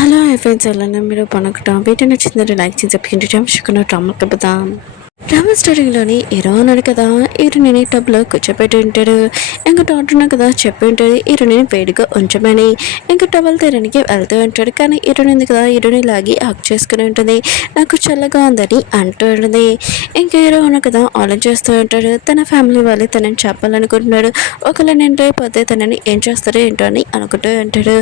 Hello friends ఎలా మీరు పనకటం video నచ్చిందంటే లైక్ చేసి చెప్పుకుంటే డ్రామా కలుపుతాం. డ్రామా స్టోరీలోని హీరో ఉన్నాడు కదా, హీరోని టబ్లో కూర్చోబెట్టి ఉంటాడు. ఇంకా డాక్టర్ కదా చెప్పి ఉంటుంది హీరోని వేడిగా ఉంచమని. ఇంకా టవల్ తీయడానికి వెళ్తూ ఉంటాడు, కానీ హీరోని ఉంది కదా హీరోని లాగి హక్ చేసుకుని ఉంటుంది. నాకు చల్లగా ఉందని అంటూ ఉంటుంది. ఇంకా హీరో ఉన్న కదా ఆలోచిస్తూ ఉంటాడు, తన ఫ్యామిలీ వాళ్ళు తనని చెప్పాలనుకుంటున్నాడు. ఒకవేళ నేను రేపోతే తనని ఏం చేస్తారో ఏంటో అని అనుకుంటూ ఉంటాడు.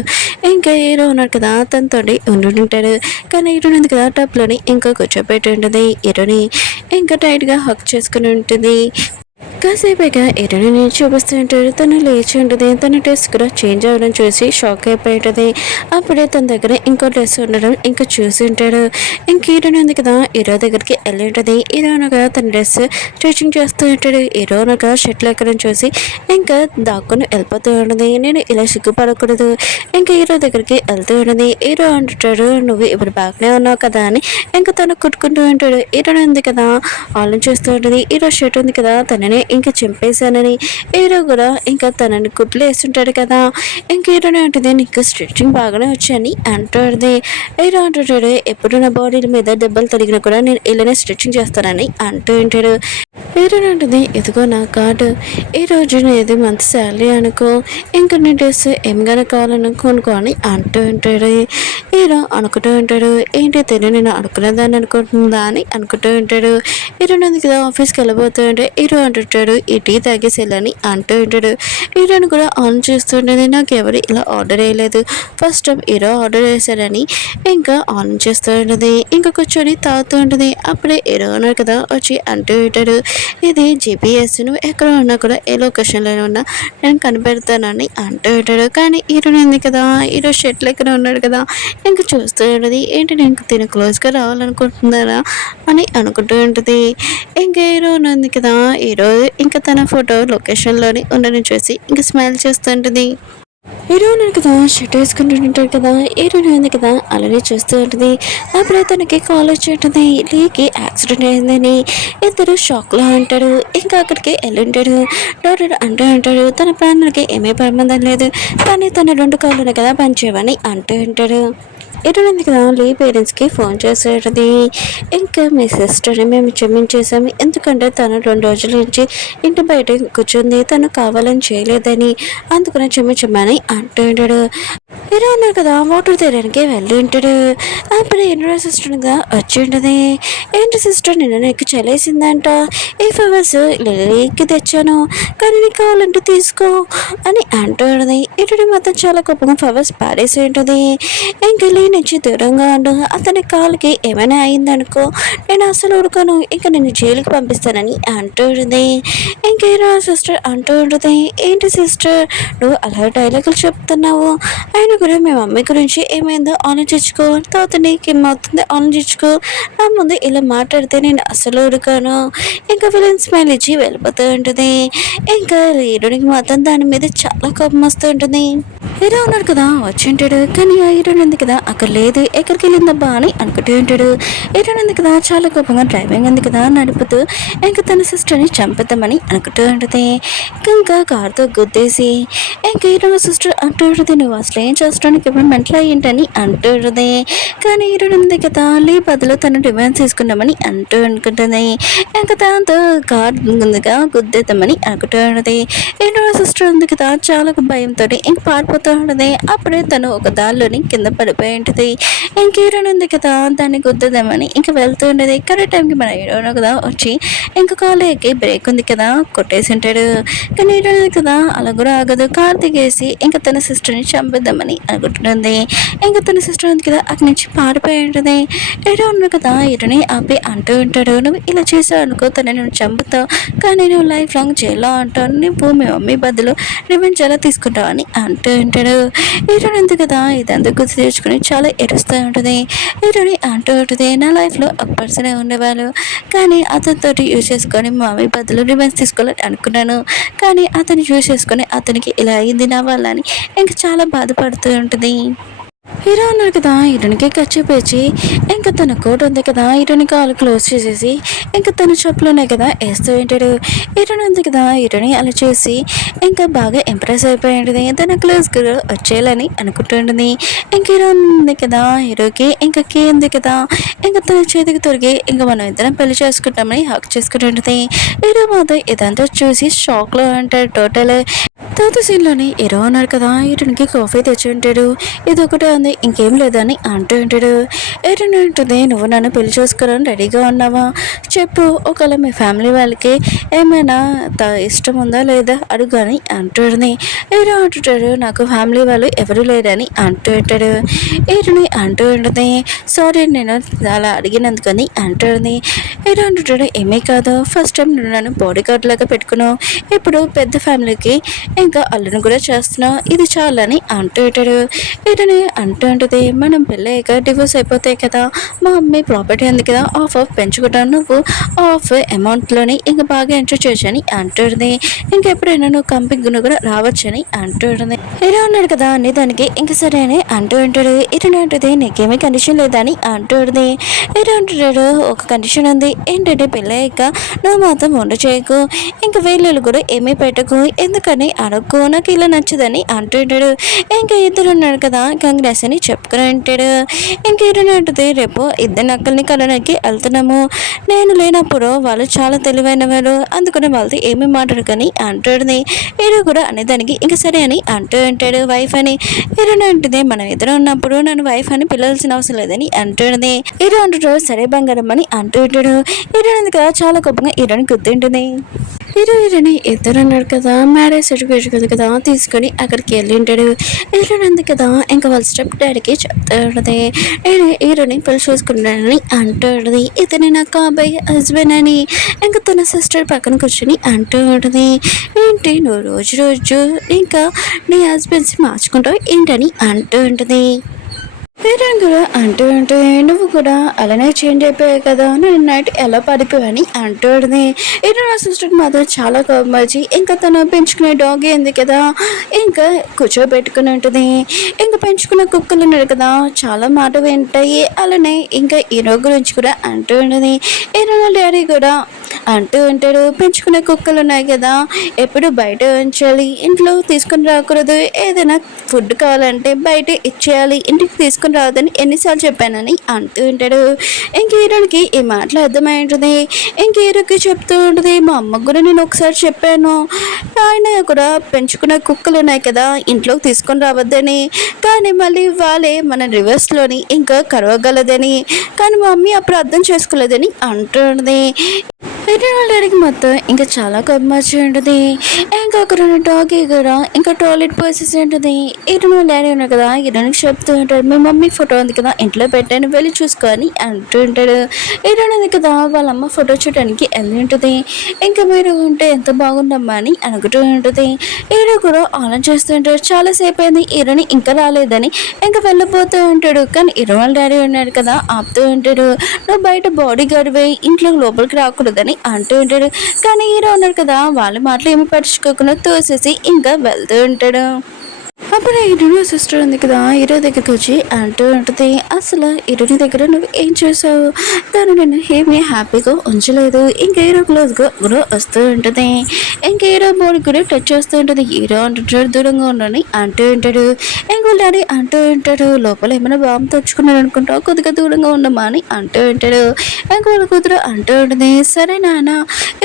ఇంకా హీరో ఉన్నాడు కదా తనతో ఉండుంటాడు, కానీ హీరోని ఉంది కదా టబ్లోని ఇంకా కూర్చోబెట్టి ఉంటుంది. హీరోని ఇంకా టైట్గా హక్ చేసుకుని ఉంటుంది. కాసేపైగా హీరోని చూపిస్తూ ఉంటాడు. తను లేచి ఉంటుంది. తన డ్రెస్ కూడా చేంజ్ అవ్వడం చూసి షాక్ అయిపోయి ఉంటుంది. అప్పుడే తన దగ్గర ఇంకో డ్రెస్ ఉండడం ఇంకా చూసి ఉంటాడు. ఇంక హీరోని ఉంది కదా హీరో దగ్గరికి వెళ్ళి ఉంటుంది. హీరోనగా తన డ్రెస్ స్టిచ్చింగ్ చేస్తూ ఉంటాడు. హీరోనగా షర్ట్లు ఎక్కడం చూసి ఇంకా దాక్కుని వెళ్ళిపోతూ ఉంటుంది. నేను ఇలా సిగ్గుపడకూడదు. ఇంకా హీరో దగ్గరికి వెళ్తూ ఉంటుంది. హీరో అంటుంటాడు, నువ్వు ఇప్పుడు బాగానే ఉన్నావు కదా అని. ఇంకా తను కుట్టుకుంటూ ఉంటాడు. హీరోని ఉంది కదా ఆలోచిస్తూ ఉంటుంది. హీరో షర్ట్ ఉంది కదా తనని ఇంకా చింపేశానని. హీరో కూడా ఇంకా తనని కుట్లు వేస్తుంటాడు కదా. ఇంక హీరోని అంటుంది, నీకు స్టిచ్చింగ్ బాగానే వచ్చాయని అంటుంది. హీరో అంటుంటాడు, ఎప్పుడు నా బాడీ మీద దెబ్బలు తగిలినా కూడా నేను ఇలానే స్టిచ్చింగ్ చేస్తానని అంటూ ఉంటాడు. హీరోని అంటుంది, ఇదిగో నా కార్డు, ఈ రోజు నేది మంత్ శాలరీ అనుకో, ఇంకా నీ డ్రెస్ ఏమిగానే కావాలని కొనుక్కో అని అంటూ ఉంటాడు. హీరో అనుకుంటూ ఉంటాడు, ఏంటి తెలియదు నేను అనుకునేదాన్ని అనుకుంటుందా అని అనుకుంటూ ఉంటాడు. హీరోని ఉంది కదా ఆఫీస్కి వెళ్ళబోతూ ఉంటే హీరో అంటుంటాడు, ఈ టీ తాగేసేయాలని అంటూ ఉంటాడు. హీరోని కూడా ఆన్ చేస్తుండేది, నాకు ఎవరు ఇలా ఆర్డర్ వేయలేదు, ఫస్ట్ టైం హీరో ఆర్డర్ వేసాడని ఇంకా ఆన్ చేస్తూ ఉంటుంది. ఇంకా కూర్చొని తాగుతూ ఉంటుంది. అప్పుడే హీరో ఉన్నారు కదా వచ్చి అంటూ ఉంటాడు, ఇది జీపీఎస్, నువ్వు ఎక్కడ ఉన్నా కూడా ఏ లొకేషన్లో ఉన్నా నేను కనిపెడతానని అంటూ ఉంటాడు. కానీ హీరోని ఉంది కదా హీరో షర్ట్లు ఎక్కడ ఉన్నాడు కదా ఇంకా చూస్తూ ఉంటుంది, ఏంటి నేను తిన క్లోజ్గా రావాలనుకుంటున్నారా అని అనుకుంటూ ఉంటుంది. ఇంకా హీరో ఉంది కదా హీరో ఇంకా తన ఫోటో లొకేషన్లోని ఉండని చూసి ఇంకా స్మైల్ చేస్తుంటుంది. హీరో కదా షర్ట్ వేసుకుంటుంటాడు కదా, హీరోని ఉంది కదా అలానే చూస్తూ ఉంటుంది. అప్పుడే తనకి కాల్ వచ్చి ఉంటుంది, లీకి యాక్సిడెంట్ అయిందని. ఇద్దరు షాక్లో ఉంటాడు. ఇంకా అక్కడికి వెళ్ళి ఉంటాడు. డాక్టర్ అంటూ ఉంటాడు, తన ప్రాణాలకి ఏమీ ప్రమాదం లేదు, కానీ తన రెండు కాళ్ళను కదా పనిచేయమని అంటూ ఉంటాడు. ఎటువంటి కదా లీ పేరెంట్స్కి ఫోన్ చేసేది, ఇంకా మీ సిస్టర్ని మేము క్షమించేసాము, ఎందుకంటే తను 2 రోజుల నుంచి ఇంటి బయట కూర్చుంది, తను కావాలని చేయలేదని, అందుకని క్షమించమని అంటూ ఉంటాడు. హీరో ఉన్నారు కదా వాటర్ తీయడానికి వెళ్ళి ఉంటాడు. అప్పుడు హీరో సిస్టర్ కదా వచ్చి ఉంటుంది. ఏంటి సిస్టర్ నిన్న నీకు చలేసిందంట, ఈ ఫ్లవర్స్ లిలీకి తెచ్చాను, కానీ నీకు కావాలంటే తీసుకో అని అంటూ ఉంటుంది. ఇటు మొత్తం చాలా గొప్పగా ఫ్లవర్స్ పాడేసి ఉంటుంది. ఇంకా నుంచి దూరంగా ఉండు, అతని కాలుకి ఏమైనా అయిందనుకో నేను అసలు ఊరుకోను, ఇంకా నేను జైలుకి పంపిస్తానని అంటూ ఉంటుంది. ఇంకా హీరో సిస్టర్ అంటూ ఉంటుంది, ఏంటి సిస్టర్ నువ్వు అలా డైలాగులు చెప్తున్నావు, ఆయన కూడా మీ మమ్మీ గురించి ఏమైందో ఆలోచించుకో, తర్వాత నీకు ఏమవుతుందో ఆలోచించుకో, నా ముందు ఇలా మాట్లాడితే నేను అసలు ఊరుకోను. ఇంకా విలన్ స్మైల్ ఇచ్చి వెళ్ళిపోతూ ఉంటుంది. ఇంకా హీరోనికి మాత్రం దాని మీద చాలా కోపం వస్తూ ఉంటుంది. హీరో ఉన్నాడు కదా వచ్చి ఉంటాడు, కానీ ఆ హీరోని ఉంది కదా అక్కడ లేదు, ఎక్కడికి వెళ్ళిందబ్బా అని అనుకుంటూ ఉంటాడు. హీరోని ఉంది కదా చాలా కోపంగా డ్రైవింగ్ ఉంది కదా నడుపుతూ ఇంకా తన సిస్టర్ని చంపుతామని అనుకుంటూ ఉంటుంది. ఇంకా కార్తో గుద్దేసి ఇంకా హీరో సిస్టర్ అంటూ ఉంటుంది, నువ్వు అసలు ఏం చేస్తానికి ఇప్పుడు మెంటల్ అయ్యింటని అంటూ ఉంటుంది. కానీ హీరోని ఉంది కదా లీ బదులు తను డిమాండ్ తీసుకున్నామని అంటూ అనుకుంటుంది. ఇంకా దాంతో కార్ ముందుగా గుద్దేద్దామని అనుకుంటూ ఉంటుంది. హీరో సిస్టర్ ఉంది కదా చాలా భయంతో ఇంక పారిపోతూ ఉంటుంది. అప్పుడే తను ఒక దారిలోని కింద పడిపోయి ఉంటుంది. ఇంక హీరోని ఉంది కదా దాన్ని గుద్దుదామని ఇంకా వెళ్తూ ఉండేది. కరెక్ట్ టైంకి మన హీరోను కదా వచ్చి ఇంకా కాలు ఎక్కి బ్రేక్ ఉంది కదా కొట్టేసి ఉంటాడు. కానీ హీరోని కదా అలా కూడా ఆగదు, కార్ దిగేసి ఇంకా తన సిస్టర్ని చంపేద్దామని అనుకుంటుంది. ఇంకా తన సిస్టర్ ఉంది కదా అక్కడి నుంచి పారిపోయి ఉంటుంది. హీరో ఉన్న కదా హీరోని ఆపి అంటూ ఉంటాడు, నువ్వు ఇలా చేసావు అనుకో తను నేను చంపుతావు, కానీ నువ్వు లైఫ్ లాంగ్ జైల్లో అంటావు, నువ్వు మీ మమ్మీ బదులు రివెంజ్ ఎలా తీసుకుంటావు అని అంటూ ఉంటాడు. హీరోని ఉంది కదా ఇదంతా గుర్తు తెచ్చుకుని చాలా ఏడుస్తూ ఉంటుంది. హీరోని అంటూ ఉంటుంది, నా లైఫ్లో ఒక పర్సనే ఉండేవాళ్ళు, కానీ అతనితో యూజ్ చేసుకొని మా మమ్మీ బదులు రివెంజ్ తీసుకోవాలని అనుకున్నాను, కానీ అతను యూజ్ చేసుకొని అతనికి ఇలా అయింది నా వల్ల అని ఇంకా చాలా బాధపడుతూ ఉంటుంది. హీరో ఉన్నారు కదా హీరోనికి ఖర్చు పేచి ఇంకా తన కోట్ ఉంది కదా హీరోని కాలు క్లోజ్ చేసేసి ఇంకా తన చెప్పులోనే కదా వేస్తూ ఉంటాడు. హీరోని ఉంది కదా హీరోని అలా చేసి ఇంకా బాగా ఇంప్రెస్ అయిపోయింది. తన క్లోజ్ వచ్చేయాలని అనుకుంటుంటుంది. ఇంక హీరో ఉంది కదా హీరోకి ఇంకా కీ ఉంది కదా ఇంకా తన చేతికి తొరిగి ఇంకా మనం ఇద్దరం పెళ్లి చేసుకుంటామని హక్ చేసుకుంటుంటుంది. హీరో మాత్రం ఇదంతా చూసి షాక్లో అంటాడు టోటల్. తర్వాత సీన్లోని హీరో ఉన్నారు కదా హీరోనికి కాఫీ తెచ్చి ఉంటాడు. ఇది ఒకటే ఉంది ఇంకేం లేదని అంటూ ఉంటాడు. హీరోయిన్ ఉంటుంది నువ్వు నన్ను పెళ్లి చేసుకోవాలని రెడీగా ఉన్నావా చెప్పు, ఒకవేళ మీ ఫ్యామిలీ వాళ్ళకి ఏమైనా ఇష్టం ఉందా లేదా అడుగు అని అంటుంది. హీరో అంటుంటాడు నాకు ఫ్యామిలీ వాళ్ళు ఎవరు లేరని అంటూ ఉంటాడు. హీరోని అంటూ ఉంటుంది సారీ నేను అలా అడిగినందుకని అంటుంది. హీరో అంటుంటాడు ఏమీ కాదు ఫస్ట్ టైం నువ్వు నన్ను బాడీ గార్డ్ లాగా పెట్టుకున్నావు, ఇప్పుడు పెద్ద ఫ్యామిలీకి ఇంకా అల్లుని కూడా చేస్తున్నావు, ఇది చాలని అంటూ ఉంటాడు. హీరోని అంటూ ఉంటుంది మనం పెళ్ళయ్యాక డివోర్స్ అయిపోతాయి కదా, మా అమ్మాయి ప్రాపర్టీ ఉంది కదా ఆఫ్ పెంచుకుంటాను, నువ్వు ఆఫ్ అమౌంట్లోని ఇంకా బాగా ఎంజాయ్ చేయొచ్చని అంటుంది. ఇంకెప్పుడైనా నువ్వు కంపెనీ కూడా రావచ్చని అంటుంది. హీరో అన్నాడు కదా అన్ని దానికి ఇంక సరే అని అంటూ ఉంటాడు. హీరోని అంటుంది నీకేమీ కండిషన్ లేదని అంటుంది. హీరో అంటున్నాడు ఒక కండిషన్ ఉంది ఏంటంటే పెళ్ళయ్యాక నువ్వు మాత్రం వంట చేయకు, ఇంకా వేళ్ళు కూడా ఏమీ పెట్టకు, ఎందుకని అడగకు, నాకు ఇలా నచ్చదని అంటుంటాడు. ఇంకా ఇద్దరు ఉన్నాడు కదా కాంగ్రెస్ అని చెప్పుకుని ఉంటాడు. ఇంక హీరోని అంటుంది రేపు ఇద్దరు నక్కల్ని కలడానికి వెళ్తున్నాము, నేను లేనప్పుడు వాళ్ళు చాలా తెలివైన వాళ్ళు అందుకని వాళ్ళతో ఏమీ మాట్లాడుకని అంటుంది. హీరో కూడా అనేదానికి ఇంకా సరే అని అంటూ ఉంటాడు వైఫ్ అని. హీరోని అంటుంది మనం ఇద్దరు ఉన్నప్పుడు నన్ను వైఫ్ అని పిలవాల్సిన అవసరం లేదని అంటుంది. హీరో అంటుంటాడు సరే బంగారం అని అంటూ ఉంటాడు. హీరోని కదా చాలా గొప్పగా హీరోని గుర్తుంటుంది. హీరోయిన్ ఇద్దరు అన్నాడు కదా మ్యారేజ్ సర్టిఫికేట్ కదా తీసుకొని అక్కడికి వెళ్ళి ఉంటాడు. హీరోయిన్ ఉంది కదా ఇంకా వాళ్ళ స్టెప్ డాడీకి చెప్తా ఉంటుంది నేను హీరోని పెళ్లి చూసుకున్నానని అంటూ ఉంటుంది. ఇతని నా కాబోయే హస్బెండ్ అని ఇంకా తన సిస్టర్ పక్కన కూర్చొని అంటూ ఉంటుంది ఏంటి నువ్వు రోజు రోజు ఇంకా నీ హస్బెండ్స్ మార్చుకుంటావు ఏంటని అంటూ ఉంటుంది. హీరోయిన్ కూడా అంటూ ఉంటే నువ్వు కూడా అలానే చేంజ్ అయిపోయావు కదా నేను నైట్ ఎలా పడిపోయావని అంటూ ఉంటుంది. హీరోయిన్ సిస్టర్ మాత్రం చాలా కోపం వచ్చి ఇంకా తను పెంచుకునే డాగ్ ఉంది కదా ఇంకా కూర్చోబెట్టుకుని ఉంటుంది. ఇంకా పెంచుకున్న కుక్కలు ఉన్నాయి కదా చాలా మాట వింటాయి అలానే ఇంకా హీరో గురించి కూడా అంటూ ఉంటుంది. హీరోయిన్ డాడీ కూడా అంటూ ఉంటాడు పెంచుకునే కుక్కలు ఉన్నాయి కదా ఎప్పుడు బయట ఉంచాలి, ఇంట్లో తీసుకుని రాకూడదు, ఏదైనా ఫుడ్ కావాలంటే బయట ఇచ్చేయాలి, ఇంటికి తీసుకుని రావద్దని ఎన్నిసార్లు చెప్పానని అంటూ ఉంటాడు. ఇంక హీరోకి ఈ మాటలు అర్థమై ఉంటుంది. ఇంక హీరోకి చెప్తూ ఉంటుంది మా అమ్మకు కూడా నేను ఒకసారి చెప్పాను ఆయన కూడా పెంచుకునే కుక్కలు ఉన్నాయి కదా ఇంట్లోకి తీసుకొని రావద్దని, కానీ మళ్ళీ వాళ్ళే మన రివర్స్లోని ఇంకా కరవగలదని, కానీ మా మమ్మీ అప్పుడు అర్థం చేసుకోలేదని అంటుంది. డాడీకి మొత్తం ఇంకా చాలా కోపం వచ్చి ఉంటుంది. ఇంకా ఒక రెండు డాగీ కూడా ఇంకా టాయిలెట్ పోసేసి ఉంటుంది. ఇటు డాడీ ఉన్నారు కదా ఇరానికి చెప్తూ ఉంటాడు మీ మమ్మీ ఫోటో ఉంది కదా ఇంట్లో పెట్టాను వెళ్ళి చూసుకొని అంటూ ఉంటాడు. ఇరాని కదా వాళ్ళ అమ్మ ఫోటో చూడడానికి వెళ్ళి ఉంటుంది. ఇంకా మీరు ఉంటే ఎంత బాగుందమ్మా అని అనుకుంటూ ఉంటుంది. ఈడో కూడా ఆలోచన చేస్తూ ఉంటాడు. చాలాసేపు అయింది ఇరాని ఇంకా రాలేదని ఇంకా వెళ్ళిపోతూ ఉంటాడు. కానీ ఇరాన్ డాడీ ఉన్నాడు కదా ఆపుతూ ఉంటాడు నువ్వు బయట బాడీ గార్డ్ వేయి ఇంట్లో లోపలికి రాకూడదని అంటూ ఉంటాడు. కానీ హీరో ఉన్నాడు కదా వాళ్ళ మాటలు ఏమి పట్టించుకోకుండా తోసేసి ఇంకా వెళ్తూ ఉంటాడు. అప్పుడు హీరోని సిస్టర్ ఉంది కదా హీరో దగ్గరికి వచ్చి అంటూ ఉంటుంది అసలు హీరోని దగ్గర నువ్వు ఏం చేసావు, తను నేను ఏమీ హ్యాపీగా ఉంచలేదు. ఇంకా హీరో క్లోజ్గా కూడా వస్తూ ఉంటుంది. ఇంకా హీరో బాడీ కూడా టచ్ చేస్తూ ఉంటుంది. హీరో అంటుంటాడు దూరంగా ఉండని అంటూ ఉంటాడు. ఇంకా డాడీ అంటూ ఉంటాడు లోపల ఏమైనా బాంబు తెచ్చుకున్నాడు అనుకుంటావు కొద్దిగా దూరంగా ఉండమా అని అంటూ ఉంటాడు. ఇంకా వాళ్ళ కూతురు అంటూ ఉంటుంది సరే నాన్న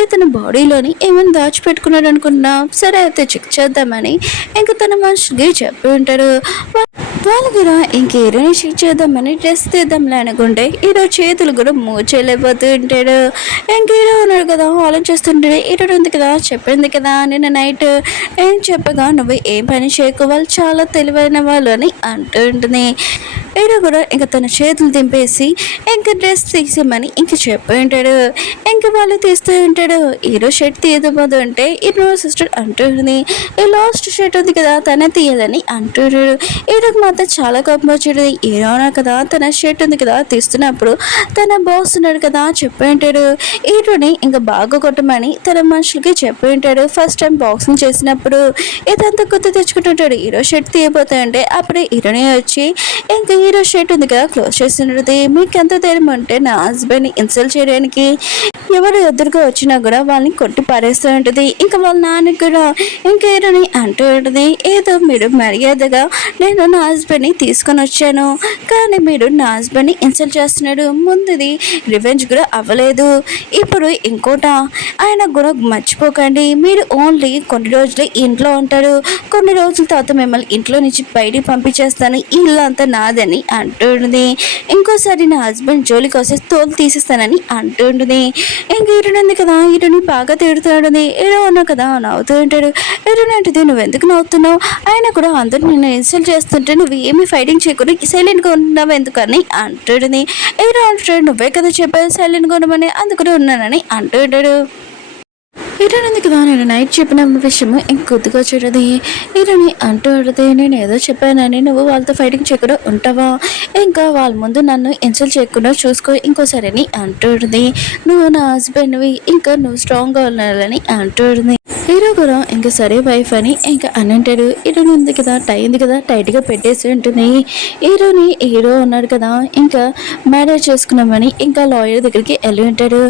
ఇతను బాడీలోని ఏమైనా దాచిపెట్టుకున్నాడు అనుకున్నా సరే అయితే చెక్ చేద్దామని ఇంకా తన మనిషికి చెప్పి ఉంటాడు. వాళ్ళు కూడా ఇంక హీరోని షీట్ చేద్దామని డ్రెస్ తీద్దాంలే అనుకుంటే హీరో చేతులు కూడా మూవ్ చేయలేకపోతూ ఉంటాడు. ఇంక హీరో ఉన్నాడు కదా ఆలోచిస్తుంటాడు హీరో ఉంది కదా చెప్పింది కదా నిన్న నైట్ నేను చెప్పగా నువ్వు ఏం పని చేయకు వాళ్ళు చాలా తెలివైన వాళ్ళు అని అంటూ ఉంటుంది. హీరో కూడా ఇంకా తన చేతులు దింపేసి ఇంకా డ్రెస్ తీసేమని ఇంక చెప్పి ఉంటాడు. ఇంక వాళ్ళు తీస్తూ ఉంటాడు. హీరో షర్ట్ తీయకపోదు అంటే హీరో సిస్టర్ అంటుంది, ఈ లాస్ట్ షర్ట్ ఉంది కదా తనే తీయాలని అంటున్నాడు. హీరోకి మాత్రం చాలా కోపం వచ్చాడు. హీరోనా కదా తన షర్ట్ ఉంది కదా తీస్తున్నప్పుడు తన బాస్ ఉన్నాడు కదా చెప్పి ఉంటాడు. హీరోని ఇంకా బాగా కొట్టమని తన మనుషులకి చెప్పి ఉంటాడు. ఫస్ట్ టైం బాక్సింగ్ చేసినప్పుడు ఇదంతా గుర్తు తెచ్చుకుంటుంటాడు. హీరో షర్ట్ తీయబోతాయంటే అప్పుడే హీరోని వచ్చి ఇంకా హీరో షర్ట్ ఉంది కదా క్లోజ్ చేస్తున్నది. మీకు ఎంత ధైర్యం అంటే నా హస్బెండ్ని ఇన్సల్ట్ చేయడానికి ఎవరు ఎదురుగా వచ్చినా కూడా వాళ్ళని కొట్టి పారేస్తూ ఉంటుంది. ఇంకా వాళ్ళ నాన్నకి కూడా ఇంకా హీరోని అంటూ ఉంటుంది, ఏదో మీరు మర్యాదగా నేను నా హస్బెండ్ని తీసుకొని వచ్చాను కానీ మీరు నా హస్బెండ్ని ఇన్సల్ట్ చేస్తున్నాడు. ముందుది రివెంజ్ కూడా అవ్వలేదు, ఇప్పుడు ఇంకోట ఆయన కూడా మర్చిపోకండి. మీరు ఓన్లీ కొన్ని రోజులే ఇంట్లో ఉంటారు, కొన్ని రోజుల తర్వాత మిమ్మల్ని ఇంట్లో నుంచి బయటికి పంపించేస్తాను, ఈ ఇల్లు అంతా నాదని అంటుంది. ఇంకోసారి నా హస్బెండ్ జోలికి వస్తే తోలు తీసేస్తానని అంటుంది. ఇంక హీరోని ఉంది కదా హీరోని బాగా తిడుతాడని హీరో ఉన్నావు కదా నవ్వుతూ ఉంటాడు. హీరోని అంటుంది, నువ్వు ఎందుకు నవ్వుతున్నావు, ఆయన కూడా అందరూ నిన్ను ఇన్సల్ట్ చేస్తుంటే నువ్వు ఏమి ఫైటింగ్ చేయకుండా సైలెంట్గా ఉంటున్నావు ఎందుకని అంటుంది. హీరో అంటాడు, నువ్వే కదా చెప్పావు సైలెంట్గా ఉండమని అందుకనే ఉన్నానని అంటుంటాడు. హీరోని కదా నేను నైట్ చెప్పిన విషయము ఇంకొద్దుగా చూడది. హీరోని అంటూ అడితే నేను ఏదో చెప్పానని నువ్వు వాళ్ళతో ఫైటింగ్ చేయకుండా ఉంటావా, ఇంకా వాళ్ళ ముందు నన్ను ఇన్సల్ట్ చేయకుండా చూసుకో ఇంకోసారి అంటుంది. నువ్వు నా హస్బెండ్వి, ఇంకా నువ్వు స్ట్రాంగ్గా ఉండాలని అంటుంది. హీరో కూడా ఇంకా సరే వైఫ్ అని ఇంకా అంటాడు. హీరోని ఉంది కదా టై ఉంది కదా టైట్గా పెట్టేసి ఉంటుంది. హీరో ఉన్నాడు కదా ఇంకా మ్యారేజ్ చేసుకున్నామని ఇంకా లాయర్ దగ్గరికి వెళ్ళి ఉంటాడు.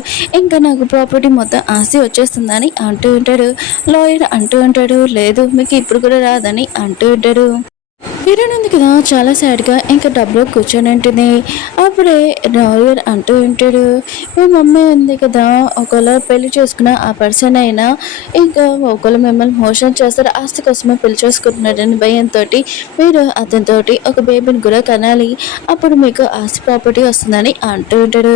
ఇంకా నాకు ప్రాపర్టీ మొత్తం ఆస్తి వచ్చేస్తుందని అంటూ ఉంటాడు. లాయర్ అంటూ ఉంటాడు, లేదు మీకు ఇప్పుడు కూడా రాదని అంటూ ఉంటాడు. హీరోయిన్ ఉంది కదా చాలా సాడ్గా ఇంకా డబ్బులో కూర్చొని ఉంటుంది. అప్పుడే లాయర్ అంటూ ఉంటాడు, మీ మమ్మీ ఉంది కదా ఒకవేళ పెళ్లి చేసుకున్న ఆ పర్సన్ అయినా ఇంకా ఒకవేళ మిమ్మల్ని మోసం చేస్తారు, ఆస్తి కోసమే పెళ్లి చేసుకుంటున్నాడని భయంతో మీరు అతనితో ఒక బేబీని కూడా కనాలి, అప్పుడు మీకు ఆస్తి ప్రాపర్టీ వస్తుందని అంటూ ఉంటాడు.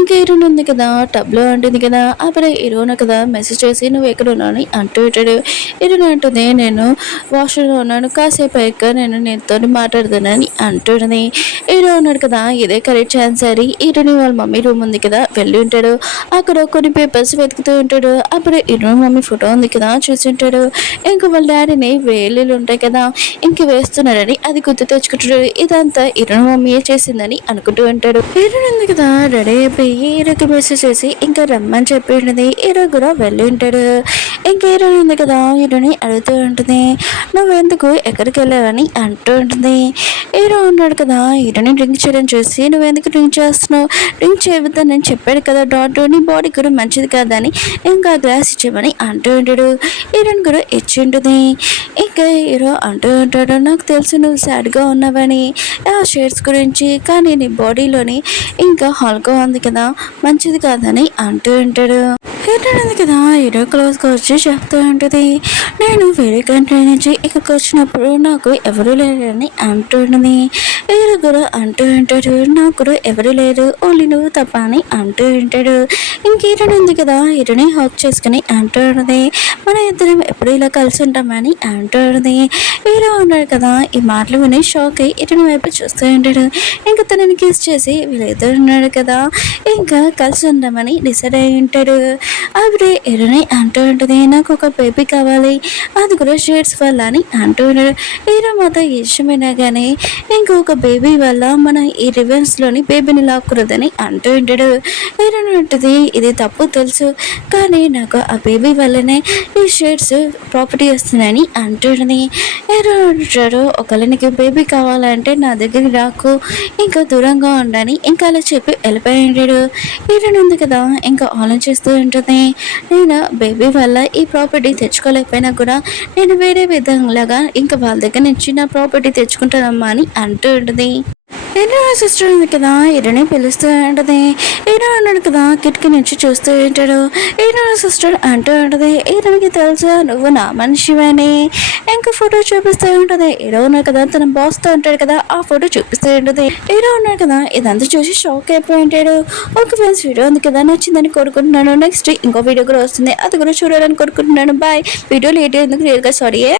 ఇంకా హీరోయిన్ ఉంది కదా టబ్లో ఉంటుంది కదా అప్పుడే హీరోయిన్ కదా మెసేజ్ చేసి నువ్వు ఎక్కడ ఉన్నావు అని అంటూ ఉంటాడు. హీరోయిన్ అంటుంది, నేను వాష్రూమ్లో ఉన్నాను, కాసేపు అయ్యాక నేను నీతో మాట్లాడుతానని అంటుంది. హీరో ఉన్నాడు కదా ఇదే కరెక్ట్ ఛాన్స్ అని హీరోని వాళ్ళ మమ్మీ రూమ్ ఉంది కదా వెళ్ళి ఉంటాడు. అక్కడ కొన్ని పేపర్స్ వెతుకుతూ ఉంటాడు. అప్పుడు హీరో మమ్మీ ఫోటో ఉంది కదా చూసి ఉంటాడు. ఇంకా వాళ్ళ డాడీని వేలీలు ఉంటాయి కదా ఇంక వేస్తున్నాడని అది గుర్తు తెచ్చుకుంటాడు. ఇదంతా హీరో మమ్మీ చేసిందని అనుకుంటూ ఉంటాడు. హీరో ఉంది కదా రెడీ అయిపోయి హీరోకి మెసేజ్ చేసి ఇంకా రమ్మని చెప్పి ఉంటుంది. హీరో కూడా వెళ్ళి ఉంటాడు. ఇంకా హీరో ఉంది కదా హీరోని అడుగుతూ ఉంటుంది, నువ్వెందుకు ఎక్కడికి వెళ్ళావని అంటూ ఉంటుంది. హీరో ఉన్నాడు కదా హీరోని డ్రింక్ చేయడం చూసి నువ్వెందుకు డ్రింక్ చేస్తున్నావు, డ్రింక్ చేయవద్దని నేను చెప్పాడు కదా డాక్టర్, నీ బాడీ కూడా మంచిది కాదని ఇంకా గ్లాస్ ఇచ్చేమని అంటూ ఉంటాడు. హీరోని కూడా ఇచ్చి ఉంటుంది. ఇంకా హీరో అంటూ ఉంటాడు, నాకు తెలుసు నువ్వు సాడ్గా ఉన్నావని ఆ షేడ్స్ గురించి, కానీ నీ బాడీలోని ఇంకా హాల్గా ఉంది కదా మంచిది కాదని అంటూ ఉంటాడు. హీరో ఉంది కదా హీరో క్లోజ్గా వచ్చి చెప్తూ ఉంటుంది, నేను వేరే కంట్రీ నుంచి ఇక్కడికి వచ్చినప్పుడు నాకు ఎవరు లేరని అంటుంది. హీరో కూడా అంటూ ఉంటాడు, నాకు కూడా ఎవరు లేరు ఓన్లీ నువ్వు తప్ప అని అంటూ ఉంటాడు. ఇంక హీరోని ఉంది కదా హీరోని హాక్ చేసుకుని అంటూ ఉంటుంది, మన ఇద్దరం ఎప్పుడు ఇలా కలిసి ఉంటామని అంటూ ఉంటుంది. హీరో ఉన్నాడు కదా ఈ మాటలు విని షాక్ అయ్యి హీరోని వైపు చూస్తూ ఉంటాడు. ఇంకా తనని కిస్ చేసి వీళ్ళిద్దరు ఉన్నాడు కదా ఇంకా కలిసి ఉంటామని డిసైడ్ అయి ఉంటాడు. అప్పుడే హీరోని అంటూ ఉంటుంది, నాకు ఒక బేబీ కావాలి, అది కూడా షేడ్స్ వల్ల అని అంటూ ఉంటాడు. హీరో మాత్రం ఇష్టమైనా కానీ ఇంకొక బేబీ వల్ల మన ఈ రివెన్స్లోని బేబీని లాక్కూడదని అంటూ ఉంటాడు. హీరోని ఉంటుంది, ఇది తప్పు తెలుసు కానీ నాకు ఆ బేబీ వల్లనే ఈ షేడ్స్ ప్రాపర్టీ వస్తుందని అంటుంది. హీరో అంటాడు, ఒకవేళ నీకు బేబీ కావాలంటే నా దగ్గరికి రాకు, ఇంకా దూరంగా ఉండని ఇంకా అలా చెప్పి వెళ్ళిపోయి ఉంటాడు. హీరోని ఉంది కదా ఇంకా ఆలోచిస్తూ ఉంటుంది, నేను బేబీ వల్ల ఈ ప్రాపర్టీ తెచ్చుకోలేకపోయినా కూడా నేను వేరే విధంలాగా ఇంకా వాళ్ళ దగ్గర నుంచి నా ప్రాపర్టీ తెచ్చుకుంటానమ్మా అని అంటూ ఉంటుంది. హీరో సిస్టర్ ఉంది కదా హీరోని పిలుస్తూ ఉంటుంది. హీరో అన్నాడు కదా కిటికీ నుంచి చూస్తూ ఉంటాడు. హీరో సిస్టర్ అంటూ ఉంటుంది, హీరోకి తెలుసా నువ్వు నా మనిషివని ఇంకా ఫోటో చూపిస్తూ ఉంటుంది. హీరో ఉన్నాడు కదా తన బాస్తో ఉంటాడు కదా ఆ ఫోటో చూపిస్తూ ఉంటుంది. హీరో ఉన్నాడు కదా ఇదంతా చూసి షాక్ అయిపోయి ఉంటాడు. ఒక ఫ్రెండ్స్ వీడియో ఉంది కదా నచ్చిందని కోరుకుంటున్నాను. నెక్స్ట్ ఇంకో వీడియో కూడా వస్తుంది, అది కూడా చూడాలని కోరుకుంటున్నాను. బాయ్. వీడియో లేట్ అయ్యేందుకు రియల్గా సారీ.